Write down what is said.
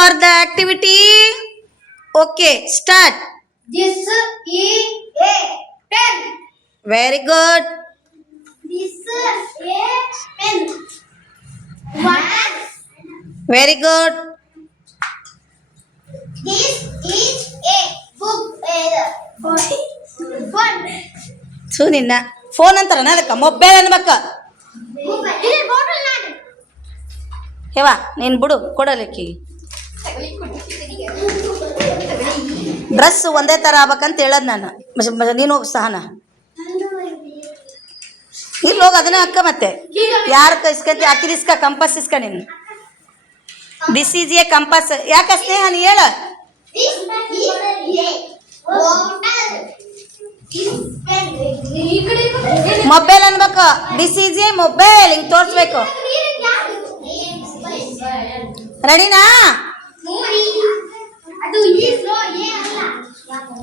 for the activity. Okay, start. This is a pen. Very good. This is a pen. One. Very good. This is a book. One. So ನಿನ್ನ phone ಅಂತಾರನ ಅದಕ್ಕೆ mobile ಅನ್ಬೇಕ. This is bottle not. ಹೇವಾ ನೀನು ಬಿಡು ಕೊಡಲಿಕ್ಕೆ. Dress ಒಂದೇ ಥರ ಆಗ್ಬೇಕಂತ ಹೇಳೋದು ನಾನು. ನೀನು ಹೋಗಿ ಸಹನ ಇಲ್ಲಿ ಹೋಗಿ ಅದನ್ನ ಅಕ್ಕ ಮತ್ತೆ ಯಾರು ಇಸ್ಕಂತಿ ಅಕ್ಕಿದ ಇಸ್ಕ ಕಂಪಸ್ ಇಸ್ಕ ನೀನು. This is A compass. ಯಾಕೆ ಸ್ನೇಹ ನೀ ಹೇಳ. This is a bottle. Mobile ಅನ್ಬೇಕು. ದಿಸ್ ಈಸ್ ಎ ಮೊಬೈಲ್ ಹಿಂಗೆ ತೋರಿಸ್ಬೇಕು. ರೆಡಿನಾ? ಅದು